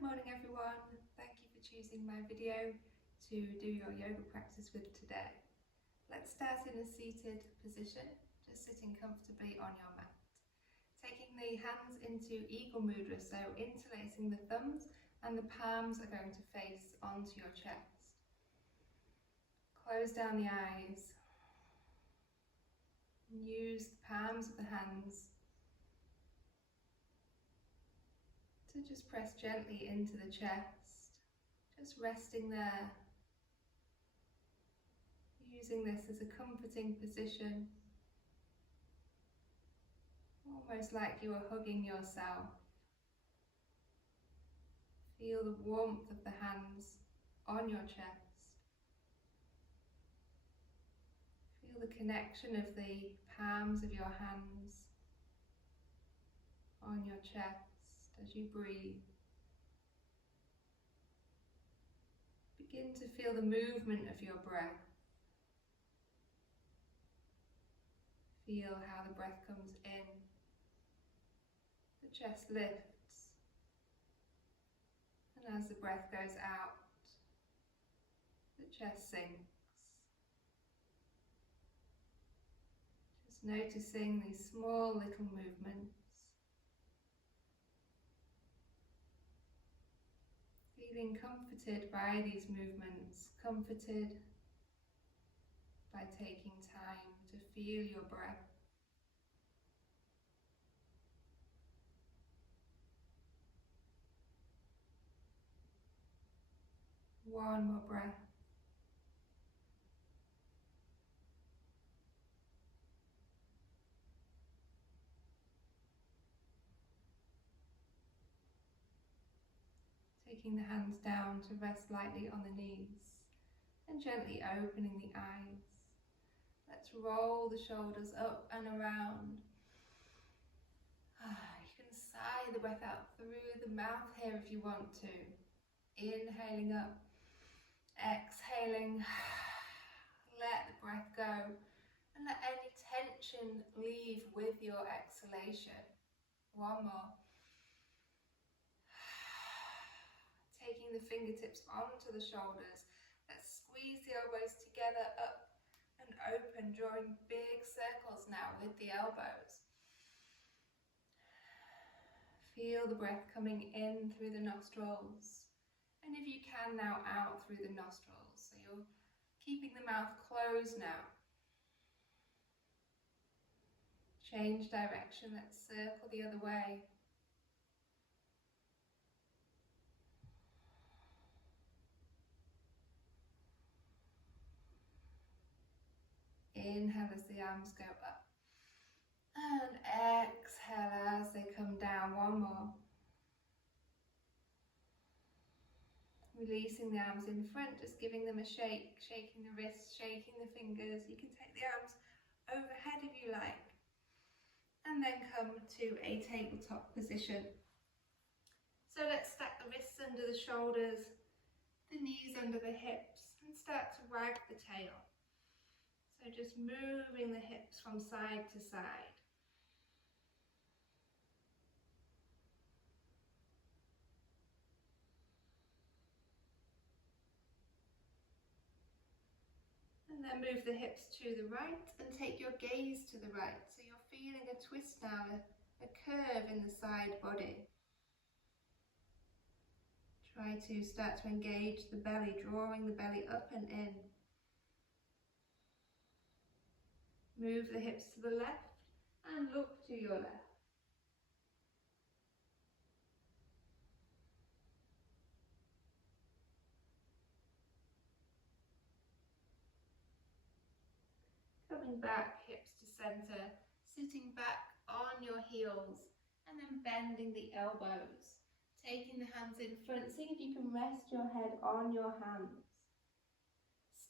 Good morning everyone. Thank you for choosing my video to do your yoga practice with today. Let's start in a seated position, just sitting comfortably on your mat. Taking the hands into Eagle Mudra, so interlacing the thumbs and the palms are going to face onto your chest. Close down the eyes. Use the palms of the hands to just press gently into the chest, just resting there, using this as a comforting position, almost like you are hugging yourself. Feel the warmth of the hands on your chest. Feel the connection of the palms of your hands on your chest as you breathe. Begin to feel the movement of your breath. Feel how the breath comes in, the chest lifts, and as the breath goes out, the chest sinks. Just noticing these small little movements. Feeling comforted by these movements, comforted by taking time to feel your breath. One more breath. Taking the hands down to rest lightly on the knees and gently opening the eyes. Let's roll the shoulders up and around. You can sigh the breath out through the mouth here if you want to. Inhaling up, exhaling, let the breath go and let any tension leave with your exhalation. One more. Taking the fingertips onto the shoulders, let's squeeze the elbows together up and open, drawing big circles now with the elbows. Feel the breath coming in through the nostrils, and if you can now out through the nostrils, so you're keeping the mouth closed now. Change direction, let's circle the other way. Inhale as the arms go up and exhale as they come down. One more. Releasing the arms in front, just giving them a shake, shaking the wrists, shaking the fingers. You can take the arms overhead if you like. And then come to a tabletop position. So let's stack the wrists under the shoulders, the knees under the hips, and start to wag the tail. So just moving the hips from side to side. And then move the hips to the right and take your gaze to the right. So you're feeling a twist now, a curve in the side body. Try to start to engage the belly, drawing the belly up and in. Move the hips to the left and look to your left. Coming back, hips to center, sitting back on your heels and then bending the elbows. Taking the hands in front, seeing if you can rest your head on your hands.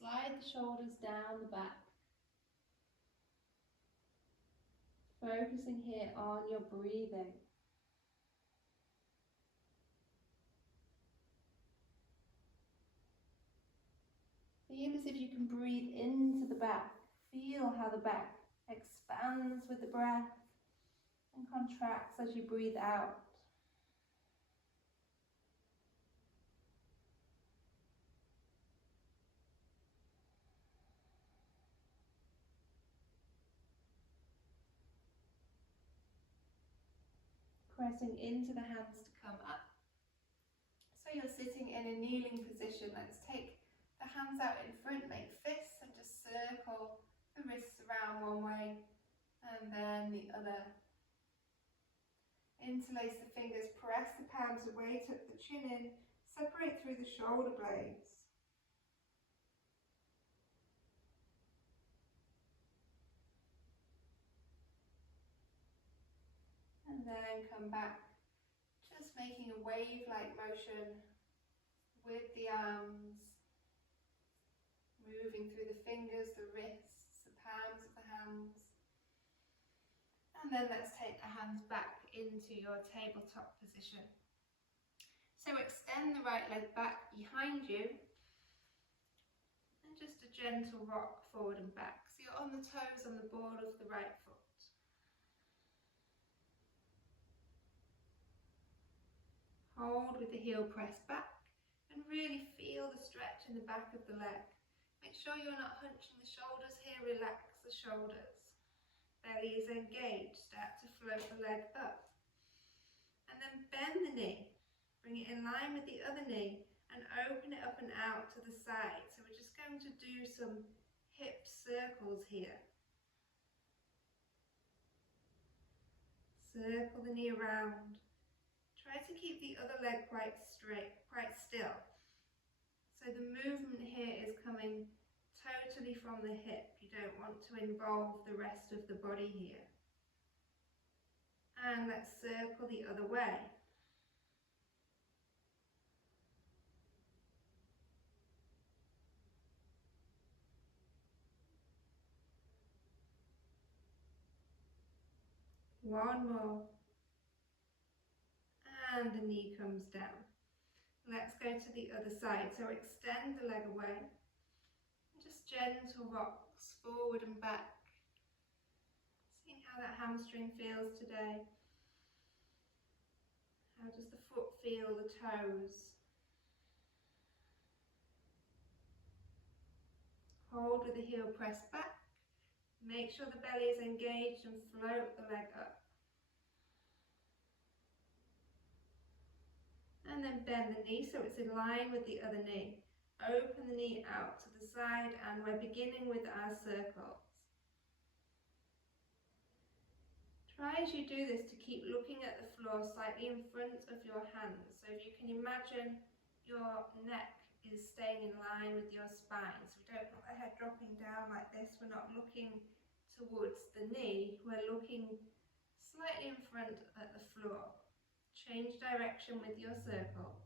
Slide the shoulders down the back. Focusing here on your breathing. Feel as if you can breathe into the back. Feel how the back expands with the breath and contracts as you breathe out. pressing into the hands to come up. So you're sitting in a kneeling position. Let's take the hands out in front, make fists, and just circle the wrists around one way and then the other. Interlace the fingers, press the palms away, tuck the chin in, separate through the shoulder blades. And then come back, just making a wave-like motion with the arms, moving through the fingers, the wrists, the palms of the hands. And then let's take the hands back into your tabletop position. So extend the right leg back behind you and just a gentle rock forward and back. So you're on the toes on the ball of the right foot. Hold with the heel pressed back and really feel the stretch in the back of the leg. Make sure you're not hunching the shoulders here, relax the shoulders. Belly is engaged, start to float the leg up. And then bend the knee, bring it in line with the other knee and open it up and out to the side. So we're just going to do some hip circles here. Circle the knee around. Try to keep the other leg quite straight, quite still. So the movement here is coming totally from the hip. You don't want to involve the rest of the body here. And let's circle the other way. One more. And the knee comes down. Let's go to the other side. So extend the leg away. Just gentle rocks forward and back. Seeing how that hamstring feels today. How does the foot feel, the toes? Hold with the heel pressed back. Make sure the belly is engaged and float the leg up. And then bend the knee so it's in line with the other knee. Open the knee out to the side and we're beginning with our circles. Try as you do this to keep looking at the floor slightly in front of your hands. So if you can imagine your neck is staying in line with your spine. So we don't want the head dropping down like this. We're not looking towards the knee. We're looking slightly in front at the floor. Change direction with your circles.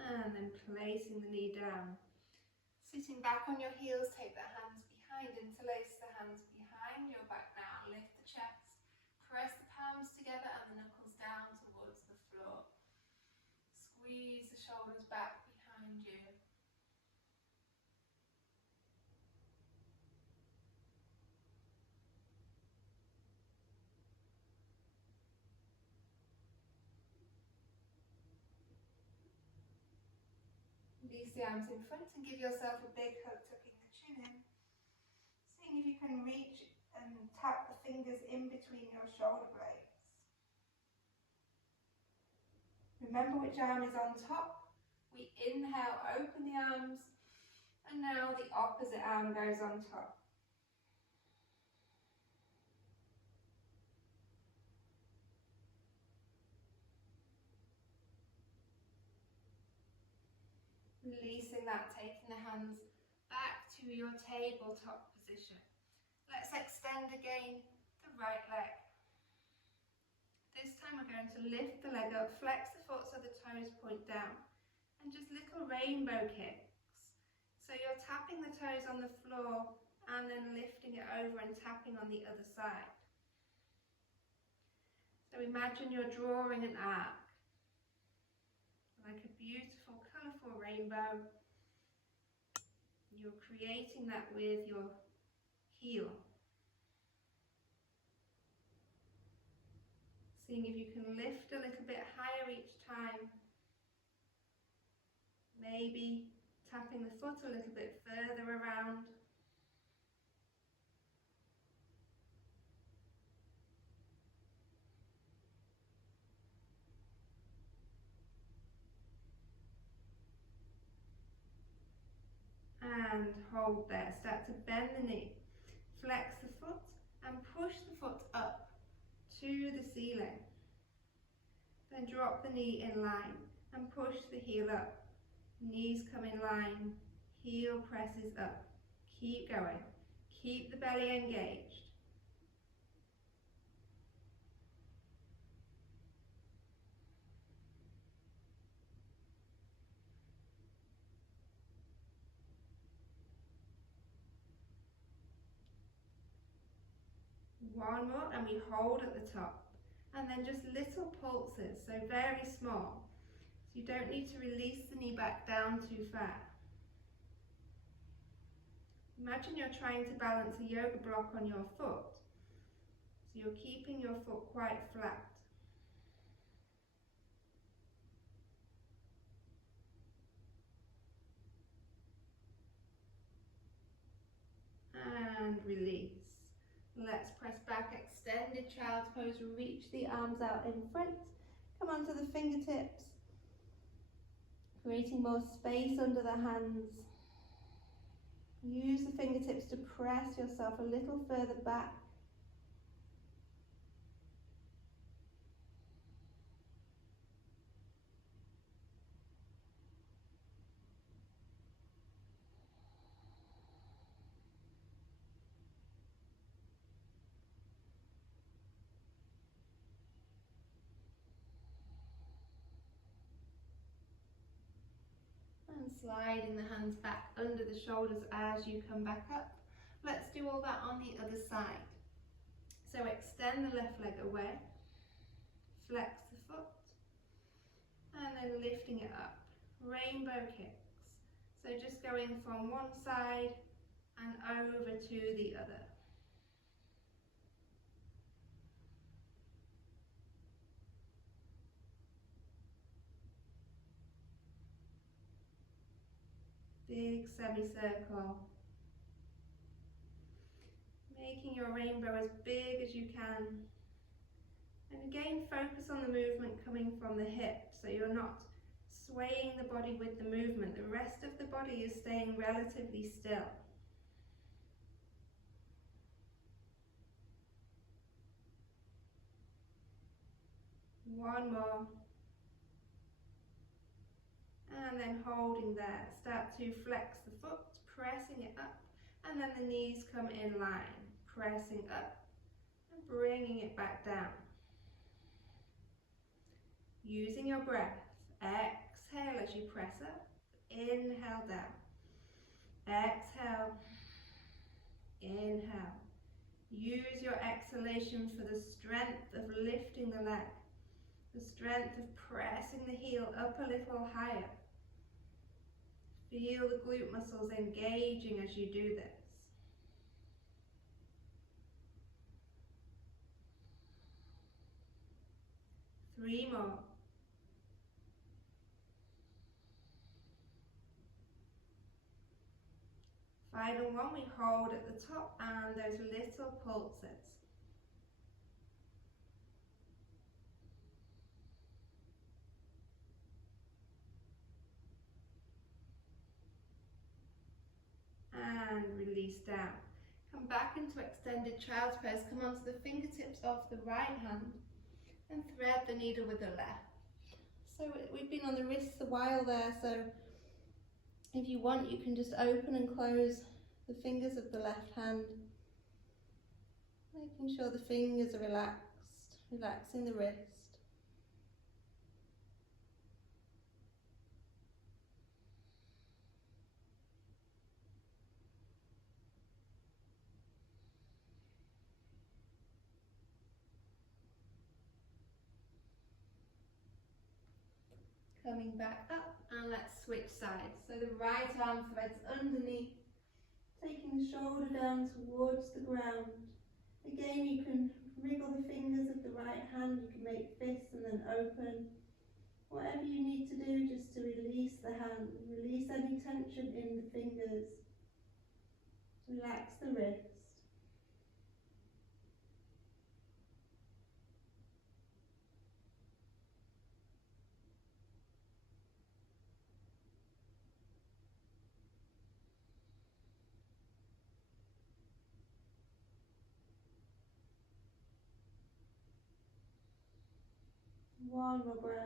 And then placing the knee down. Sitting back on your heels, take the hands behind, interlace the hands behind your back now. Lift the chest, press the palms together and the knuckles down towards the floor. Squeeze the shoulders back behind you. Release the arms in front and give yourself a big hug, tucking the chin in. Seeing if you can reach and tap the fingers in between your shoulder blades. Remember which arm is on top. We inhale, open the arms, and now the opposite arm goes on top. Releasing that, taking the hands back to your tabletop position. Let's extend again the right leg. This time we're going to lift the leg up, flex the foot so the toes point down, and just little rainbow kicks. So you're tapping the toes on the floor and then lifting it over and tapping on the other side. So imagine you're drawing an arc, like a beautiful, colourful rainbow. You're creating that with your heel. Seeing if you can lift a little bit higher each time. Maybe tapping the foot a little bit further around. And hold there. Start to bend the knee. Flex the foot and push the foot up to the ceiling. Then drop the knee in line and push the heel up. Knees come in line, heel presses up. Keep going. Keep the belly engaged. One more, and we hold at the top. And then just little pulses, so very small. So you don't need to release the knee back down too far. Imagine you're trying to balance a yoga block on your foot. So you're keeping your foot quite flat. And release. Let's press back, extended child's pose, reach the arms out in front. Come onto the fingertips, creating more space under the hands. Use the fingertips to press yourself a little further back. And sliding the hands back under the shoulders as you come back up. Let's do all that on the other side. So extend the left leg away, flex the foot, and then lifting it up. Rainbow kicks. So just going from one side and over to the other. Big semicircle. Making your rainbow as big as you can. And again, focus on the movement coming from the hip, so you're not swaying the body with the movement. The rest of the body is staying relatively still. One more. And then holding there. Start to flex the foot, pressing it up, and then the knees come in line, pressing up and bringing it back down. Using your breath, exhale as you press up, inhale down, exhale, inhale. Use your exhalation for the strength of lifting the leg, the strength of pressing the heel up a little higher. Feel the glute muscles engaging as you do this. Three more. Final one, we hold at the top and those little pulses. And release down. Come back into extended child's pose. Come onto the fingertips of the right hand and thread the needle with the left. So we've been on the wrists a while there, so if you want you can just open and close the fingers of the left hand, making sure the fingers are relaxed, relaxing the wrist. Coming back up, and let's switch sides. So the right arm threads underneath, taking the shoulder down towards the ground. Again, you can wriggle the fingers of the right hand, you can make fists and then open, Whatever you need to do just to release the hand, release any tension in the fingers, relax the wrist. One more breath.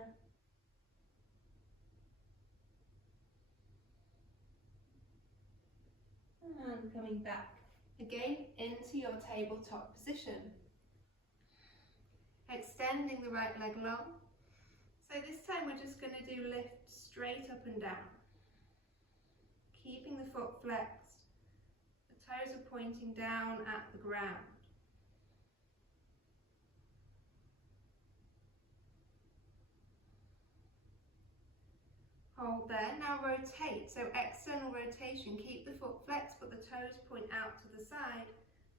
And coming back again into your tabletop position. Extending the right leg long. So this time we're just going to do lift straight up and down. Keeping the foot flexed. The toes are pointing down at the ground. Hold there. Now rotate. So external rotation. Keep the foot flexed but the toes point out to the side.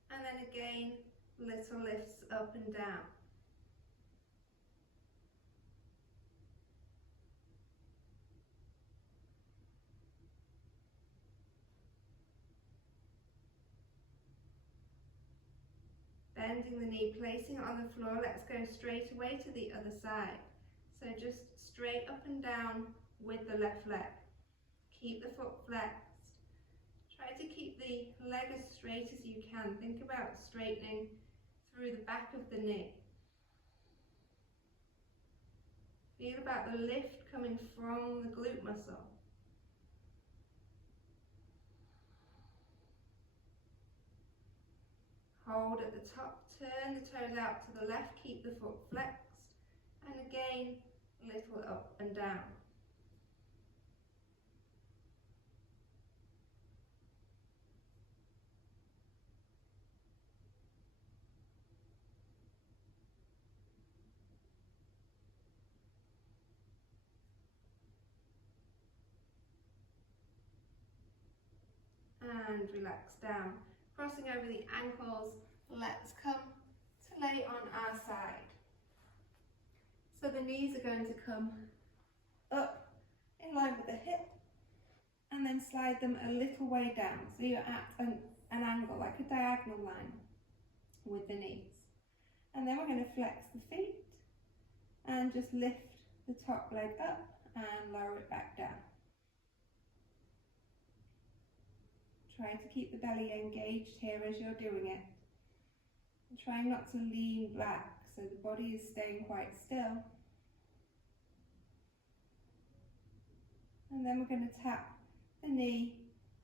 And then again, little lifts up and down. Bending the knee, placing it on the floor. Let's go straight away to the other side. So just straight up and down with the left leg. Keep the foot flexed. Try to keep the leg as straight as you can. Think about straightening through the back of the knee. Feel about the lift coming from the glute muscle. Hold at the top, turn the toes out to the left, keep the foot flexed, and again, little up and down. And relax down. Crossing over the ankles, let's come to lay on our side. So the knees are going to come up in line with the hip and then slide them a little way down. So you're at an angle, like a diagonal line with the knees. And then we're going to flex the feet and just lift the top leg up and lower it back down. Try to keep the belly engaged here as you're doing it. And try not to lean back so the body is staying quite still. And then we're going to tap the knee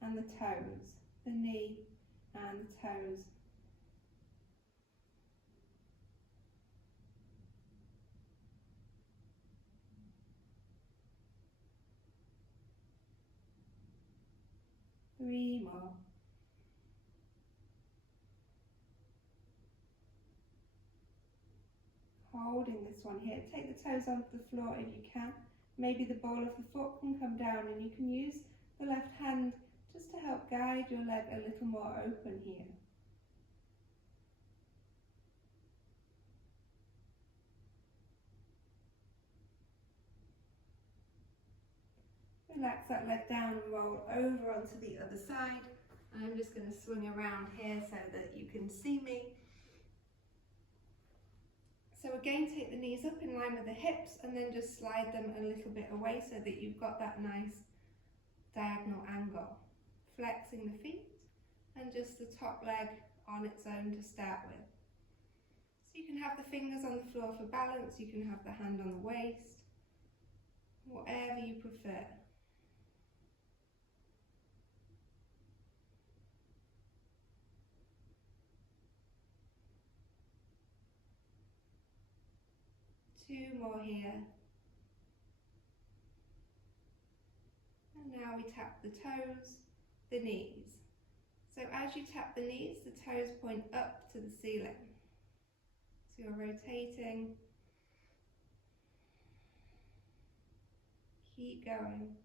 and the toes, the knee and the toes. Three more. Holding this one here. Take the toes off the floor if you can. Maybe the ball of the foot can come down and you can use the left hand just to help guide your leg a little more open here. Relax that leg down and roll over onto the other side. I'm just going to swing around here so that you can see me. So again, take the knees up in line with the hips and then just slide them a little bit away so that you've got that nice diagonal angle. Flexing the feet and just the top leg on its own to start with. So you can have the fingers on the floor for balance, you can have the hand on the waist, whatever you prefer. Two more here. And now we tap the toes, the knees. So as you tap the knees, the toes point up to the ceiling. So you're rotating. Keep going.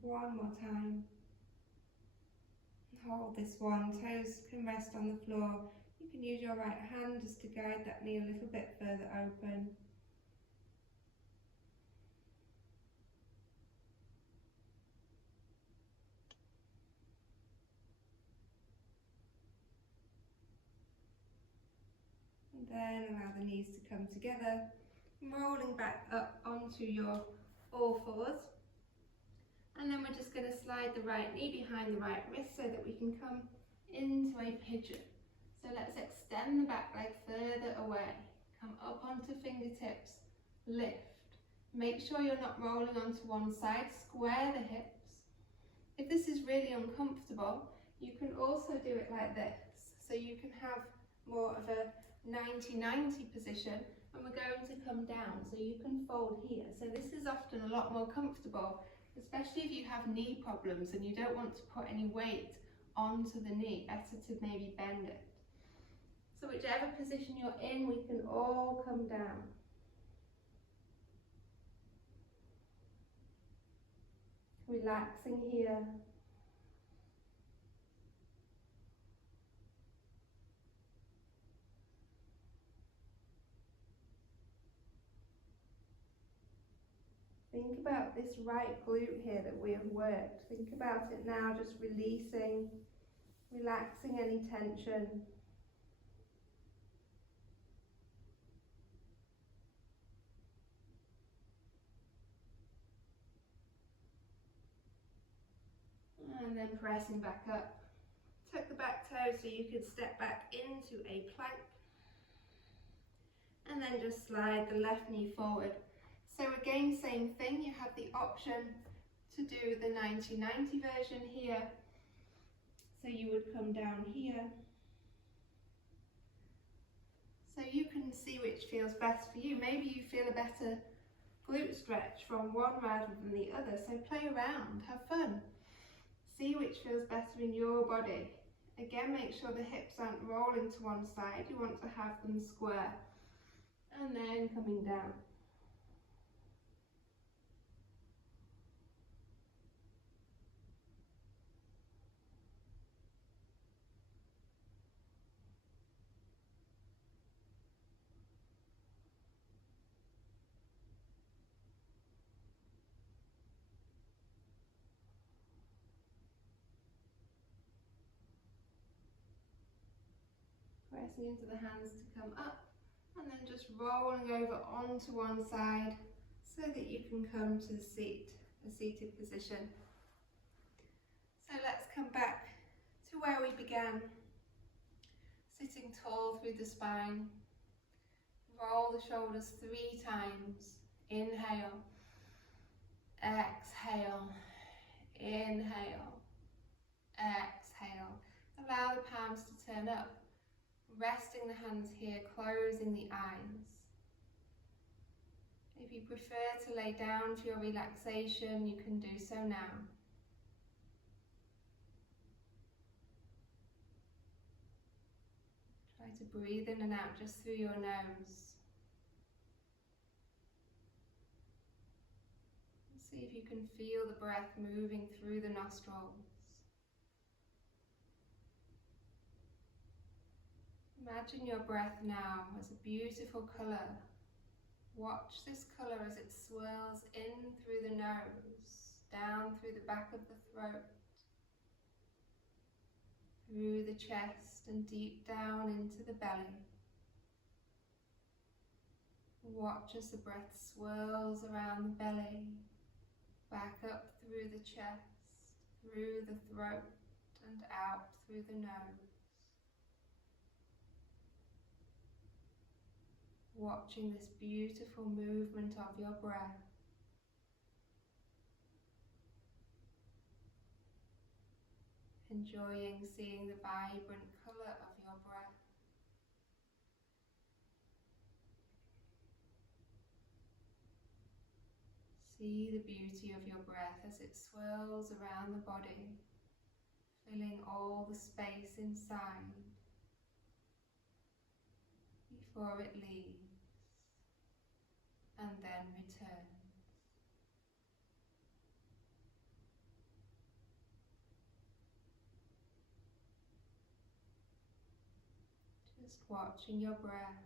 One more time. Hold this one, toes can rest on the floor. You can use your right hand just to guide that knee a little bit further open. And then allow the knees to come together, rolling back up onto your all fours. And then we're just going to slide the right knee behind the right wrist so that we can come into a pigeon. So let's extend the back leg further away. Come up onto fingertips, lift. Make sure you're not rolling onto one side, square the hips. If this is really uncomfortable, you can also do it like this. So you can have more of a 90-90 position, and we're going to come down. So you can fold here. So this is often a lot more comfortable, especially if you have knee problems and you don't want to put any weight onto the knee. Better to maybe bend it. So whichever position you're in, we can all come down. Relaxing here. Think about this right glute here that we have worked. Think about it now, just releasing, relaxing any tension. And then pressing back up. Tuck the back toe so you can step back into a plank. And then just slide the left knee forward. So again, same thing, you have the option to do the 90-90 version here. So you would come down here. So you can see which feels best for you. Maybe you feel a better glute stretch from one rather than the other. So play around, have fun. See which feels better in your body. Again, make sure the hips aren't rolling to one side. You want to have them square. And then coming down. Pressing into the hands to come up, and then just rolling over onto one side so that you can come to the seat, a seated position. So let's come back to where we began. Sitting tall through the spine. Roll the shoulders 3 times. Inhale. Exhale. Inhale. Exhale. Allow the palms to turn up. Resting the hands here, closing the eyes. If you prefer to lay down for your relaxation, you can do so now. Try to breathe in and out just through your nose. See if you can feel the breath moving through the nostrils. Imagine your breath now as a beautiful colour. Watch this colour as it swirls in through the nose, down through the back of the throat, through the chest and deep down into the belly. Watch as the breath swirls around the belly, back up through the chest, through the throat and out through the nose. Watching this beautiful movement of your breath. Enjoying seeing the vibrant colour of your breath. See the beauty of your breath as it swirls around the body, filling all the space inside before it leaves and then returns. Just watching your breath,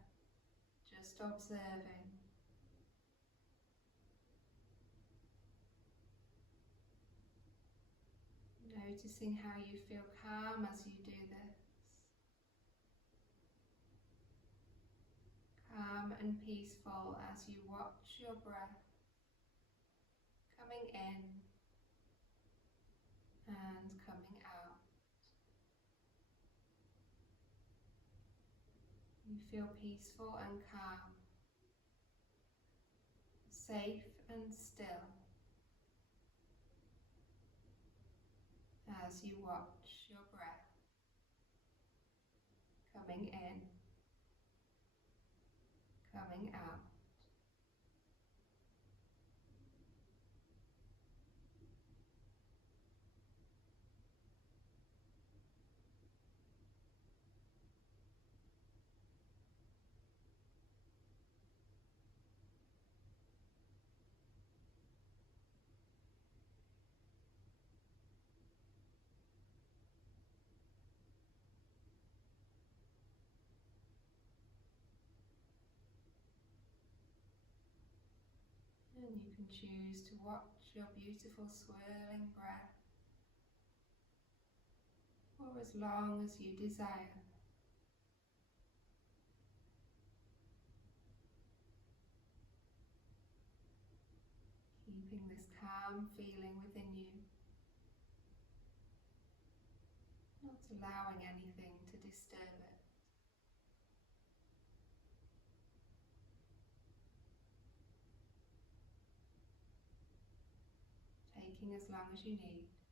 just observing. Noticing how you feel calm as you do this. Calm and peaceful as you watch your breath coming in and coming out. You feel peaceful and calm, safe and still as you watch your breath coming in, coming out. And you can choose to watch your beautiful swirling breath for as long as you desire. Keeping this calm feeling within you, not allowing anything to disturb it. Taking as long as you need.